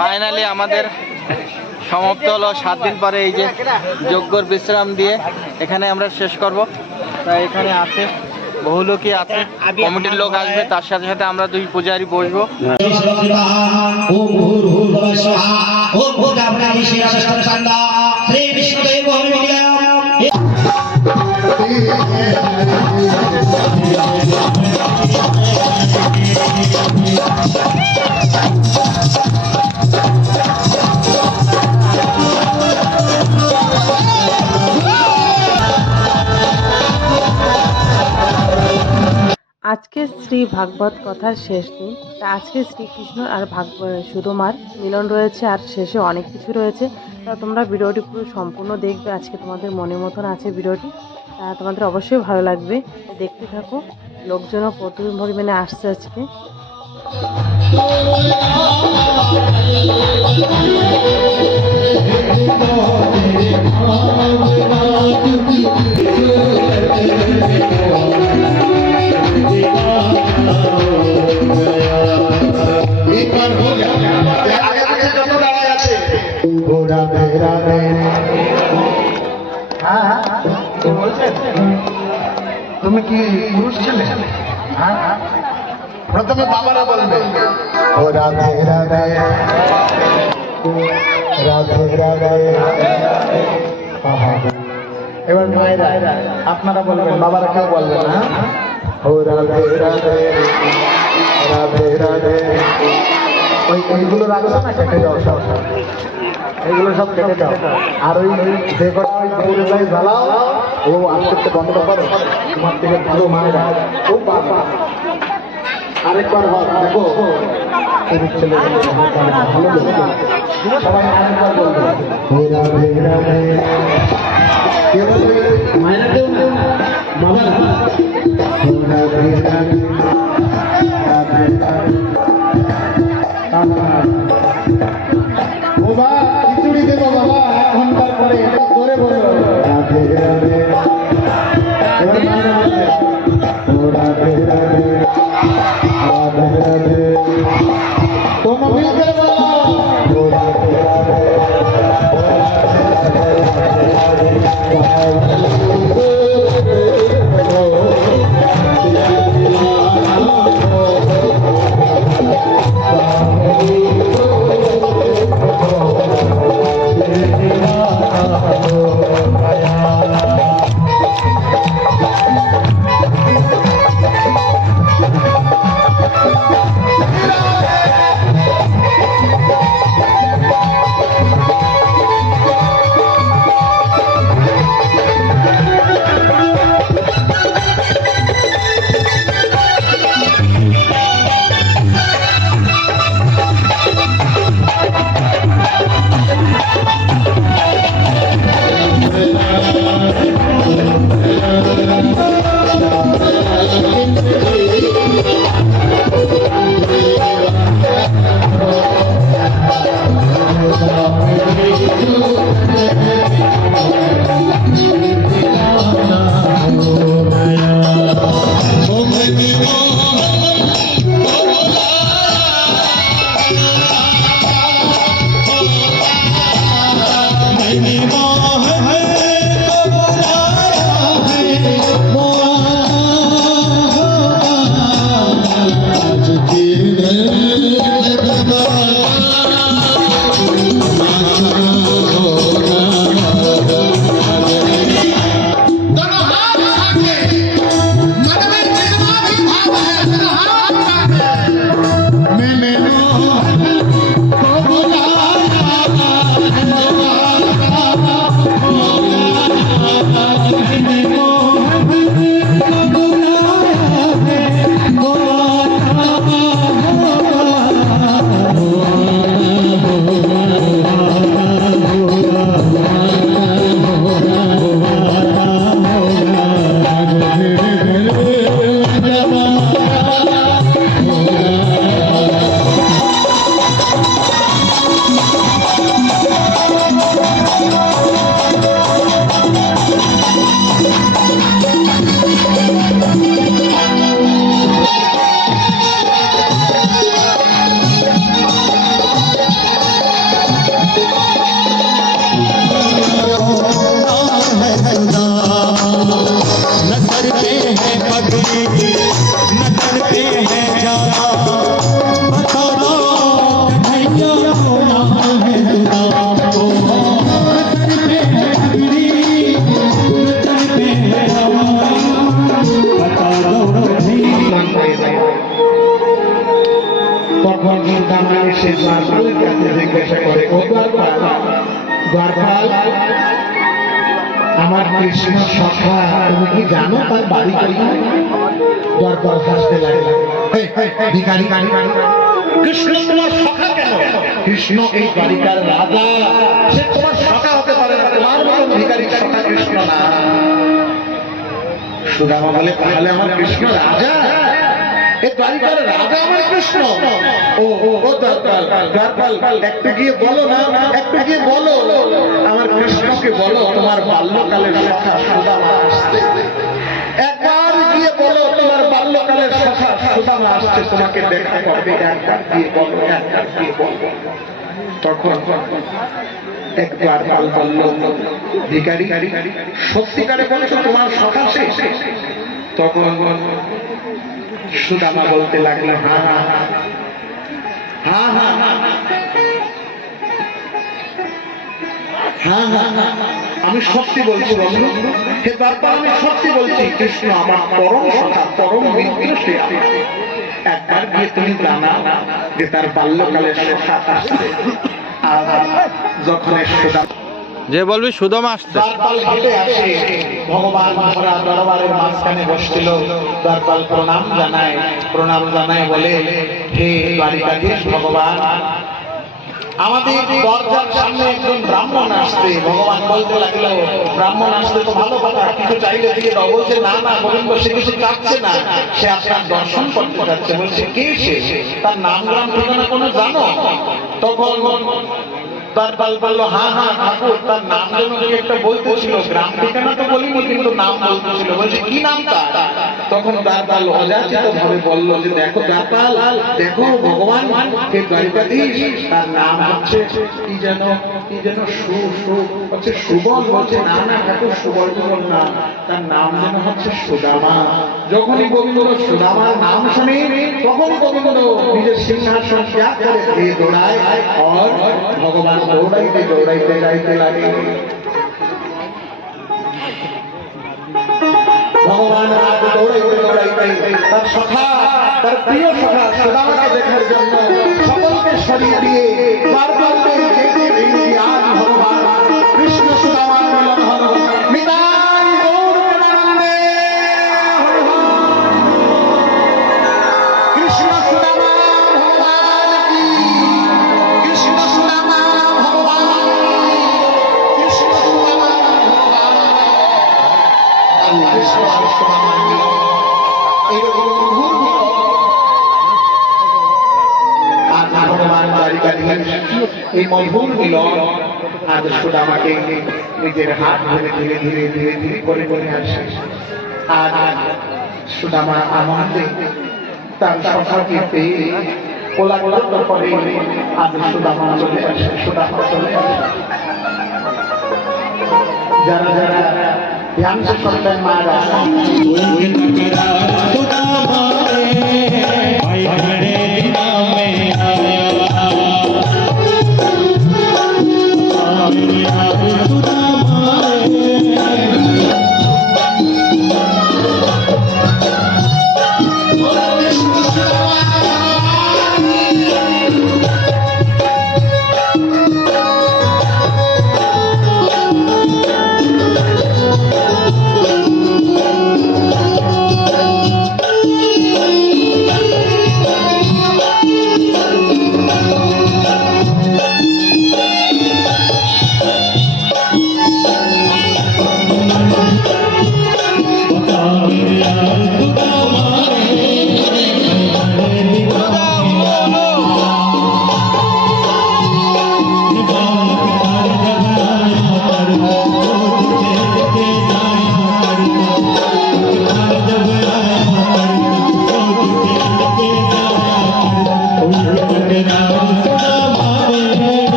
Finally আমাদের সমাপ্ত হলো। সাত দিন পরে এই যে যজ্ঞর বিশ্রাম দিয়ে এখানে আমরা শেষ করব। তা এখানে আছে। বহু লোকই আছে। কমিটির লোক আসবে। তার সাথে সাথে আমরা দুই পূজারি বসবো। ओम আজকে শ্রী ভাগবত কথার শেষ দিন তা আজকে শ্রীকৃষ্ণ আর ভাগ সুধমার মিলন রয়েছে আর শেষে অনেক কিছু রয়েছে। তা তোমরা ভিডিওটি পুরো সম্পূর্ণ দেখবে। আজকে তোমাদের মনের মতন আছে ভিডিওটি। তা তোমাদের অবশ্যই ভালো লাগবে। দেখতে থাকো। লোকজনও প্রচুর পরিমাণে আসছে আজকে। তুমি কি পুরুষ ছেলে? হ্যাঁ প্রথমে বাবারা বলবে। ও রাধে রাধে রাধে। এবার মায়েরা আপনারা বলবেন বাবারা কেউ বলবেন হ্যাঁ? ও রাধে রাধে রাধে রাধে ওই ওইগুলো রাখছো না কেটে দাও সব। এগুলো সব কেটে দাও। আর ওই যে ও আস্তে বন্ধ করো। তোমার থেকে ভালো মায়েরা ও বাবা। আরেকবার দেখো। ভালো রাধে রাধে। দ্বারপাল আমার কৃষ্ণ সখা তুমি কি জানো তার বাড়ি কোথায় দ্বারপাল হাসতে লাগল "এই, এই, এই, কৃষ্ণ এই বাড়িকার রাজা। সে তোমার সখা হতে পারে না তোমার মতন সখা কৃষ্ণ না। সুদামা বলে তাহলে আমার কৃষ্ণ রাজা? রাজা আমার ও গিয়ে বলো না গিয়ে বলো। আমার কৃষ্ণকে বলো, তোমার বাল্যকালের সখা সুদামা আসছে। একবার গিয়ে বলো, তোমার বাল্যকালের সখা সুদামা আসছে, তোমাকে দেখা করবে। একবার গিয়ে বলো, একবার গিয়ে বলো। তখন একবার পাল বলল ভিকারি সত্যিকারে বলছো তোমার সখা শেষ? তখন সুদামা বলতে লাগল হ্যাঁ হ্যাঁ হ্যাঁ হ্যাঁ হ্যাঁ হ্যাঁ হ্যাঁ আমি সত্যি বলছি বন্ধু হে বাবা আমি সত্যি বলছি কৃষ্ণ আমার পরম সখা পরম মিত্র সে। একবার গিয়ে তুমি জানা যে তার বাল্যকালের সখা আসছে আর যখন সুদামা যে বলবি সুদমা আসছে। দ্বারপাল হেঁটে আসে ভগবান মাঝখানে বসছিল। প্রণাম জানায়। প্রণাম জানায় বলে, হে ভগবান, আমাদের দরজার সামনে একজন ব্রাহ্মণ আসছে। ভগবান বলতে লাগল, ব্রাহ্মণ আসলে তো ভালো কথা কিছু চাইলে দিয়ে দাও। বলছে, না না, গোবিন্দ, সে কিছু চাচ্ছে না। সে আপনার দর্শন করতে বলছে, কে সে? তার নাম গ্রাম ঠিকানা কোনো জানো? তখন দ্বারপাল বলল হ্যাঁ হ্যাঁ ঠাকুর, তার নাম যেন কি একটা বলতেছিল? গ্রাম ঠিকানা তো বলিনি, কিন্তু নাম বলতেছিল। বলছে, কি নাম তার? তখন দারপাল অযাচিত ভাবে বলল যে, দেখো দারপাল দেখো ভগবান, কে দ্বারিকাধীশ তার নাম হচ্ছে কি যেন কি যেন সু সু হচ্ছে সুবল বলছে না না ঠাকুর সুবল সুবল না, তার নাম যেন হচ্ছে সুদামা। যখনই গোবিন্দ সুদামার নাম শুনে, তখনই গোবিন্দ নিজের সিংহাসন ত্যাগ করে দিয়ে দৌড়ায় ভগবান দৌড়াইতে দৌড়াইতে যাইতে লাগে। ভগবান তার সখা, তার প্রিয় সখা সুদামাকে দেখার জন্য সকলকে সরিয়ে দিয়ে বারবারকে ডেকে ডেকে আজ ভগবান কৃষ্ণ সুদামার মিলন হল। নিতাই গৌর প্রেমানন্দে। কৃষ্ণ সুদামা ভগবান কি? কৃষ্ণ সুদামা ভগবান কৃষ্ণ সুদামা ভগবান। কৃষ্ণ আর এই মধুর মিলন আজ সুদামাকে নিজের হাত ধরে ধীরে ধীরে ধীরে ধীরে করে করে আসে। আর সুদামা আনন্দে তার সখাকে পেয়ে কোলাকুলাত করে আজ সুদামা চলে আসে সুদামা চলে আসে। যারা যারা ধ্যান করলেন মারা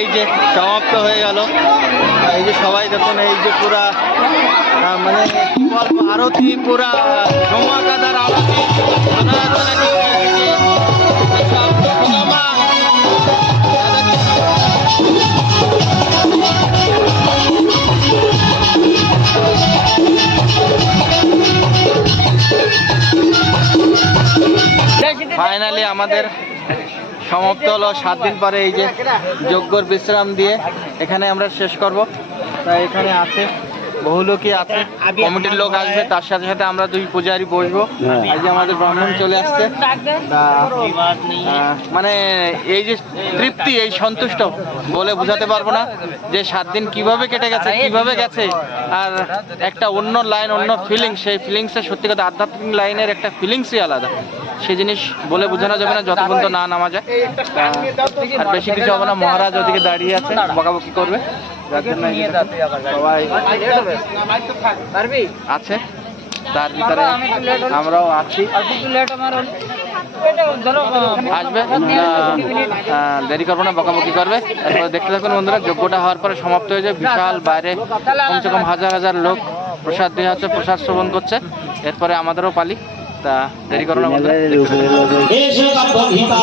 এই যে সমাপ্ত হয়ে গেল এই যে সবাই দেখুন, এই যে পুরা মানে আরতি পুরা ধমাকাদার আরতি। ফাইনালি আমাদের সমাপ্ত হলো। সাত দিন পরে এই যে যজ্ঞর বিশ্রাম দিয়ে এখানে আমরা শেষ করব। তাই এখানে আছে। বহু লোকই আছে কমিটির লোক আসবে তার সাথে সাথে আমরা দুই পূজারি বসবো। এই যে আমাদের ব্রাহ্মণ চলে আসছে। মানে এই যে তৃপ্তি এই সন্তুষ্ট বলে বোঝাতে পারব না যে সাত দিন কীভাবে কেটে গেছে কীভাবে গেছে আর একটা অন্য লাইন অন্য ফিলিংস সেই ফিলিংসের সত্যি কথা আধ্যাত্মিক লাইনের একটা ফিলিংসই আলাদা। সেই জিনিস বলে বোঝানো যাবে না যতক্ষণ তো না নামা যায়। আর বেশি কিছু হবে না মহারাজ ওদিকে দাঁড়িয়ে আছে বকাবকি করবে। আছে। তার ভিতরে আমরাও আছি। আসবে। দেরি করব না বকাবকি করবে। এরপরে দেখতে থাকুন বন্ধুরা যোগ্যটা হওয়ার পরে সমাপ্ত হয়ে যায়। বিশাল বাইরে কমসে কম হাজার হাজার লোক প্রসাদ দেওয়া হচ্ছে প্রসাদ সেবন করছে। এরপরে আমাদেরও পালি। তা দেরি করো না বন্ধুরা দেখতে থাকুন। এসো কাব্যধিতা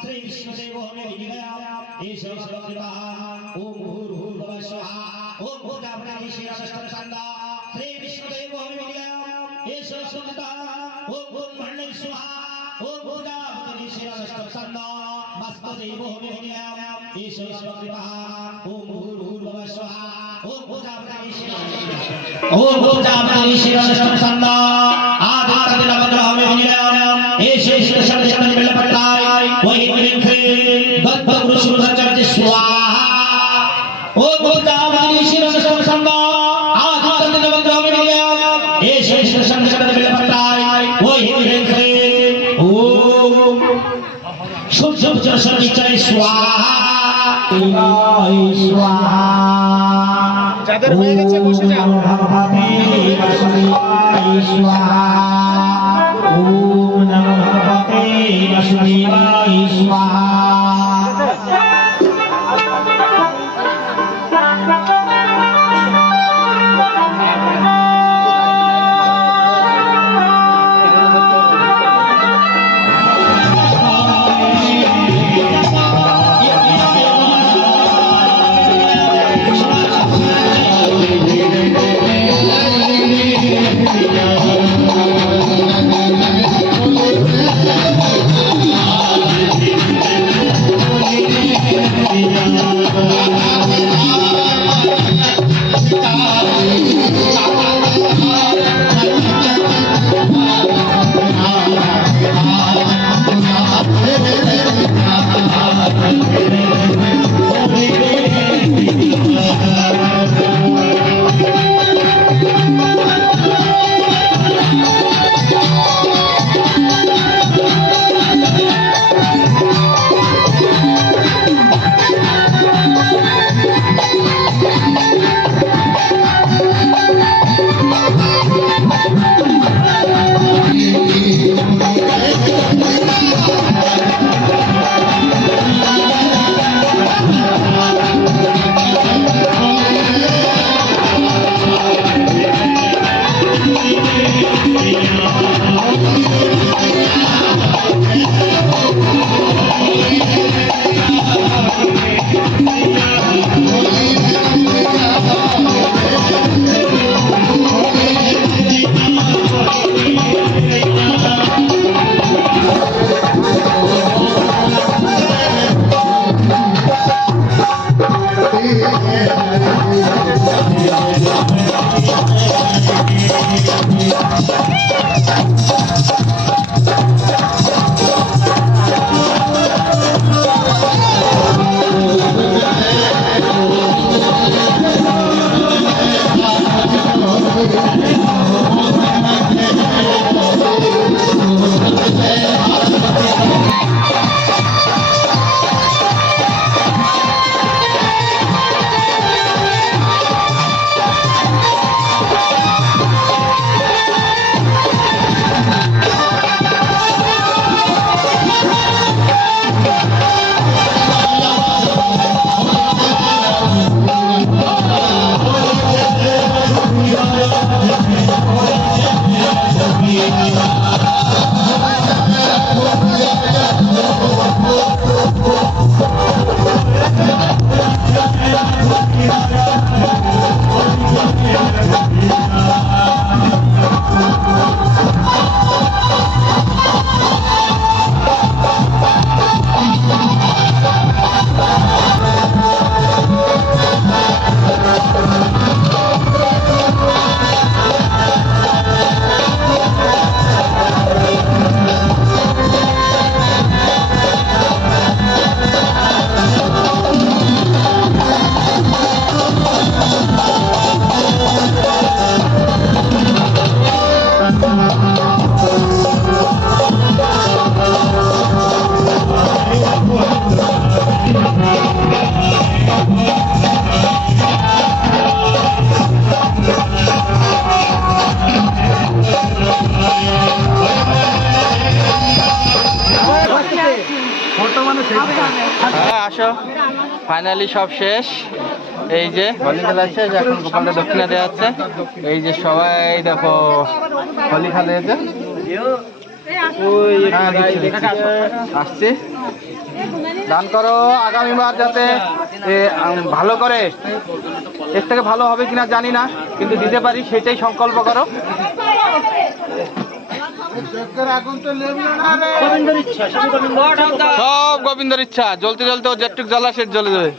श्री कृष्ण देव हमें मिल गया ईश्वर सर्व कृपा ओम भूर भूर भव स्वाहा ओम भूत अपना ऋषि रसस्तम संदा श्री कृष्ण देव हमें मिल गया ईश्वर सर्व कृपा ओम भूत भंडन स्वाहा ओम भूत अपना ऋषि रसस्तम संदा मस्त देव हमें मिल गया ईश्वर सर्व कृपा ओम भूर भूर भव स्वाहा ओम भूत अपना ऋषि रसस्तम संदा ओम भूता अपना ऋषि रसस्तम संदा आधार दिल बद्र हमें मिल गया দর্শন নিচয় স্বাহা স্বাহা যাদের হয়ে গেছে বসে যাও ভগবতে হ্যাঁ আসো। ফাইনালি সব শেষ। এই যে হলি খেলা শেষ এখন গোপালটা দক্ষিণে দেওয়া আছে এই যে সবাই দেখো হলি খেলা হয়েছে। হ্যাঁ, আসছি। দান করো আগামীবার যাতে ভালো করে। এর থেকে ভালো হবে কিনা জানি না কিন্তু দিতে পারি সেটাই সংকল্প করো। সব গোবিন্দর ইচ্ছা জ্বলতে জ্বলতে ও যেটুক জ্বালা সে জ্বলে যাবে।